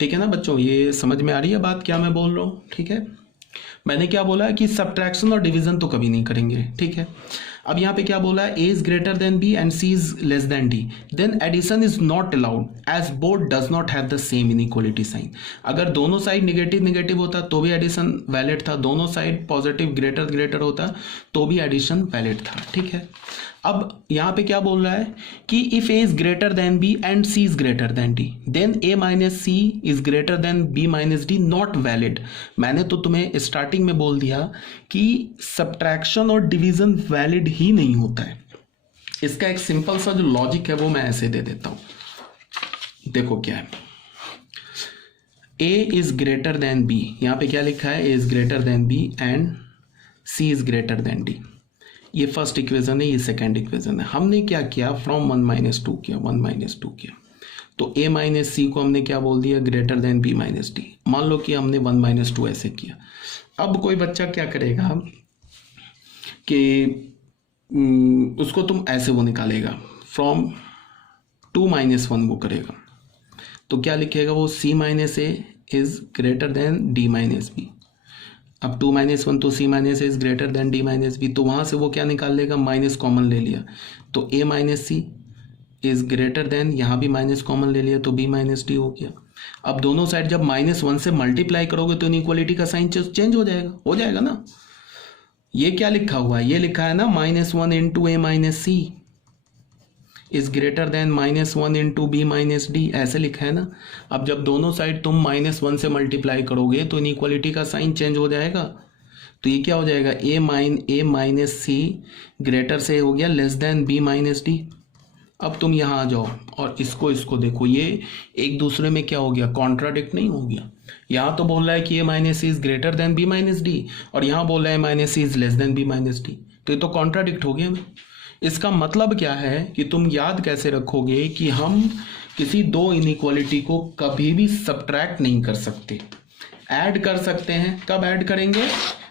ठीक है ना बच्चों, ये समझ में आ रही है बात क्या मैं बोल रहा हूँ? ठीक है, मैंने क्या बोला कि सब्ट्रैक्शन और डिवीजन तो कभी नहीं करेंगे। ठीक है, अब यहाँ पे क्या बोला है, a is greater than B and C is less than D, then addition is not allowed as both does not have the same inequality sign. अगर दोनों साइड निगेटिव निगेटिव होता तो भी एडिशन वैलिड था, दोनों साइड पॉजिटिव ग्रेटर ग्रेटर होता तो भी एडिशन वैलिड था। ठीक है, अब यहाँ पे क्या बोल रहा है कि if A is greater than B and C is greater than D, then A minus C is greater than B minus D, not valid. मैंने तो तुम्हें स्टार्टिंग में बोल दिया कि सब्ट्रैक्शन और डिवीजन वैलिड ही नहीं होता है। इसका एक सिंपल सा जो लॉजिक है वो मैं ऐसे दे देता हूं। देखो क्या है, a is greater than b, यहां पे क्या लिखा है, a is greater than B and C is greater than d. ये फर्स्ट इक्वेशन है, ये सेकंड इक्वेशन है। हमने क्या किया, फ्रॉम 1 माइनस 2 किया, 1 माइनस 2 किया, तो ए माइनस सी को हमने क्या बोल दिया, greater than B minus D. मान लो कि हमने 1 माइनस 2 ऐसे किया। अब कोई बच्चा क्या करेगा कि उसको तुम ऐसे वो निकालेगा, फ्रॉम 2 माइनस 1 वो करेगा, तो क्या लिखेगा वो, c minus a is greater than d minus b. अब 2 माइनस 1 तो c minus a is greater than d minus b, तो वहाँ से वो क्या निकाल लेगा, माइनस कॉमन ले लिया, तो a minus C is greater than, यहाँ भी माइनस कॉमन ले लिया तो बी माइनस डी हो गया। अब दोनों साइड जब -1 से मल्टीप्लाई करोगे तो इनइक्वालिटी का साइन चेंज हो जाएगा ना। ये क्या लिखा हुआ है, ये लिखा है ना -1 into A minus C is greater than -1 into B minus D, ऐसे लिखा है ना। अब जब दोनों साइड तुम -1 से मल्टीप्लाई करोगे तो इनइक्वालिटी का साइन चेंज हो जाएगा। तो ये क्या हो जाएगा, ए माइनस सी ग्रेटर से हो गया less than B minus D. अब तुम यहाँ आ जाओ और इसको देखो, ये एक दूसरे में क्या हो गया, कॉन्ट्राडिक्ट नहीं हो गया। यहाँ तो बोल रहा है कि a minus C is greater than B minus d, और यहाँ बोल रहा है minus C is less than B minus d, तो ये तो कॉन्ट्राडिक्ट हो गया ना। इसका मतलब क्या है कि तुम याद कैसे रखोगे कि हम किसी दो इनइक्वालिटी को कभी भी सब्ट्रैक्ट नहीं कर सकते, ऐड कर सकते हैं। कब ऐड करेंगे,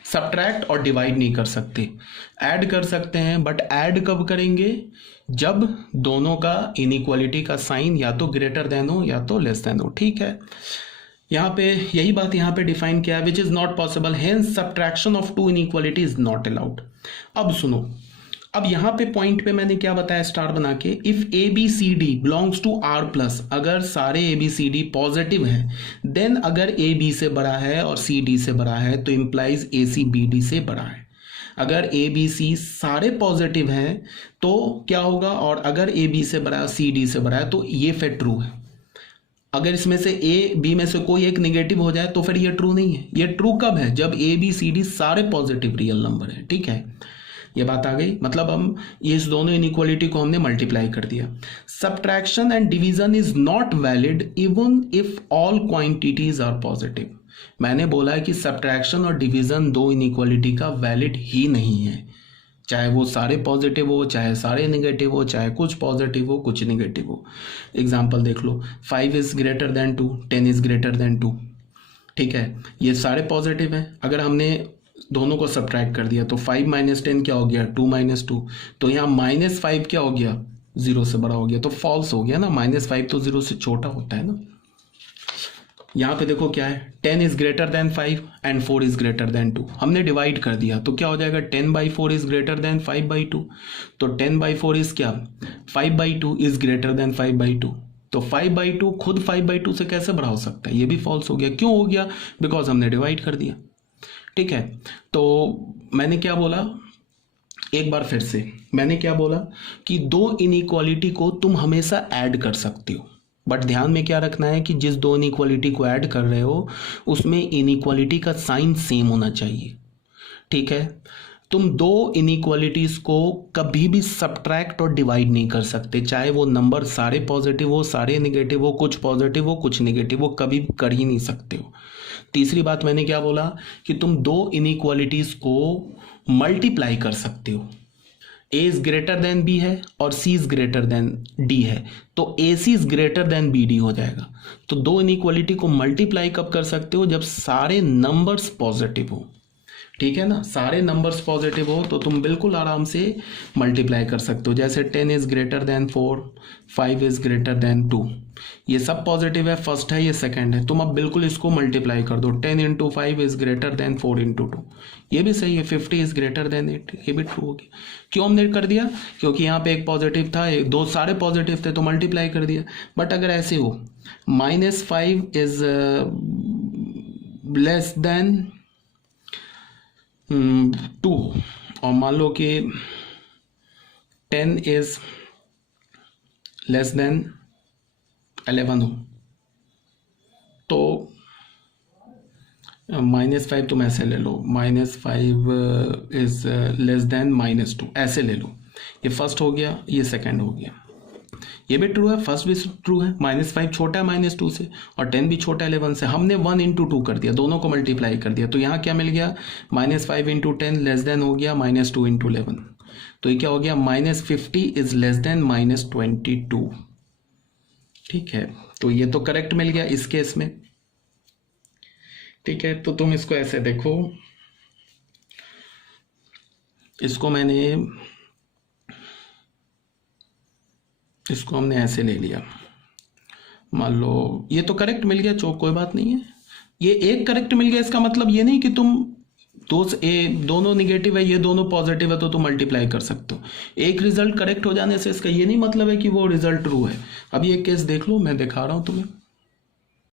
सब्ट्रैक्ट और डिवाइड नहीं कर सकते। ऐड कर सकते हैं, बट ऐड कब करेंगे, जब दोनों का इनइक्वालिटी का साइन या तो ग्रेटर देन हो या तो लेस देन हो। ठीक है, यहाँ पे यही बात यहाँ पे डिफाइन किया है, which is not possible, hence subtraction of two inequality is not allowed. अब सुनो, अब यहाँ पे पॉइंट पे मैंने क्या बताया स्टार बना के, if A B C D belongs to R plus, अगर सारे A B C D positive है, देन अगर ए बी से बड़ा है और सी डी से बड़ा है तो इम्प्लाइज ए सी बी डी से बड़ा है। अगर ए बी सी सारे पॉजिटिव हैं तो क्या होगा, और अगर ए बी से बड़ा है सी डी से बड़ा है तो ये फिर ट्रू है। अगर इसमें से ए बी में से कोई एक निगेटिव हो जाए तो फिर ये ट्रू नहीं है। ये ट्रू कब है, जब ए बी सी डी सारे पॉजिटिव रियल नंबर है। ठीक है, ये बात आ गई। मतलब हम इस दोनों इनइक्वालिटी को हमने मल्टीप्लाई कर दिया। Subtraction and division is not valid even if all quantities are positive. मैंने बोला है कि सब्ट्रैक्शन और डिवीजन दो इनइक्वालिटी का वैलिड ही नहीं है, चाहे वो सारे पॉजिटिव हो, चाहे सारे नेगेटिव हो, चाहे कुछ पॉजिटिव हो कुछ नेगेटिव हो। एग्जाम्पल देख लो, 5 is greater then 2, 10 is greater then 2। ठीक है, ये सारे पॉजिटिव हैं। अगर हमने दोनों को सब्ट्रैक्ट कर दिया तो 5 माइनस 10 क्या हो गया, 2 माइनस 2, तो यहाँ -5 क्या हो गया, 0 से बड़ा हो गया, तो फॉल्स हो गया ना। -5 तो 0 से छोटा होता है ना। यहाँ पे देखो क्या है, 10 is greater then 5 and 4 is greater then 2। हमने डिवाइड कर दिया तो क्या हो जाएगा, 10/4 इज ग्रेटर देन 5/2, तो 10/4 इज क्या, 5/2 इज ग्रेटर देन 5/2। तो 5/2 खुद 5/2 से कैसे बड़ा हो सकता है, ये भी फॉल्स हो गया। क्यों हो गया, बिकॉज हमने डिवाइड कर दिया। ठीक है, तो मैंने क्या बोला, एक बार फिर से मैंने क्या बोला कि दो इनइक्वालिटी को तुम हमेशा ऐड कर सकते हो, बट ध्यान में क्या रखना है कि जिस दो इनइक्वालिटी को ऐड कर रहे हो उसमें इनइक्वालिटी का साइन सेम होना चाहिए। ठीक है, तुम दो इनइक्वालिटीज को कभी भी सब्ट्रैक्ट और डिवाइड नहीं कर सकते, चाहे वो नंबर सारे पॉजिटिव हो, सारे नेगेटिव हो, कुछ पॉजिटिव हो, कुछ नेगेटिव हो, कभी कर ही नहीं सकते हो। तीसरी बात मैंने क्या बोला कि तुम दो इनइक्वालिटीज को मल्टीप्लाई कर सकते हो। A is greater than b है और c is greater than d है, तो a c is greater than b d हो जाएगा। तो दो इनइक्वालिटी को मल्टीप्लाई कब कर सकते हो, जब सारे नंबर्स पॉजिटिव हो। ठीक है ना, सारे नंबर्स पॉजिटिव हो तो तुम बिल्कुल आराम से मल्टीप्लाई कर सकते हो। जैसे 10 is greater then 4, 5 is greater then 2, ये सब पॉजिटिव है, फर्स्ट है ये सेकंड है, तुम अब बिल्कुल इसको मल्टीप्लाई कर दो। 10 into 5 is greater then 4 into 2, ये भी सही है। 50 इज ग्रेटर देन 8, ये भी ट्रू हो गया। क्यों हमने कर दिया? क्योंकि यहाँ पे एक पॉजिटिव था, दो सारे पॉजिटिव थे तो मल्टीप्लाई कर दिया। बट अगर ऐसे हो -5 इज लेस देन 2 और मान लो कि 10 इज लेस देन 11 हो, तो -5 तुम ऐसे ले लो, -5 इज लेस देन -2, ऐसे ले लो। ये फर्स्ट हो गया, ये सेकंड हो गया। ये भी ट्रू है, फर्स्ट भी ट्रू है। -5 छोटा है -2 से और 10 भी छोटा है 11 से। हमने 1 इंटू 2 कर दिया, दोनों को मल्टीप्लाई कर दिया, तो यहाँ क्या मिल गया? -5 इंटू 10 लेस देन हो गया -2 इंटू 11, तो ये क्या हो गया? -50 इज लेस देन -22। ठीक है, तो ये तो करेक्ट मिल गया इस केस में। ठीक है, तो तुम इसको ऐसे देखो, इसको हमने ऐसे ले लिया, मान लो ये तो करेक्ट मिल गया, कोई बात नहीं है। ये एक करेक्ट मिल गया, इसका मतलब ये नहीं कि तुम दोनों निगेटिव है, ये दोनों पॉजिटिव है तो तुम मल्टीप्लाई कर सकते हो। एक रिजल्ट करेक्ट हो जाने से इसका ये नहीं मतलब है कि वो रिजल्ट ट्रू है। अब ये केस देख लो, मैं दिखा रहा हूं तुम्हें।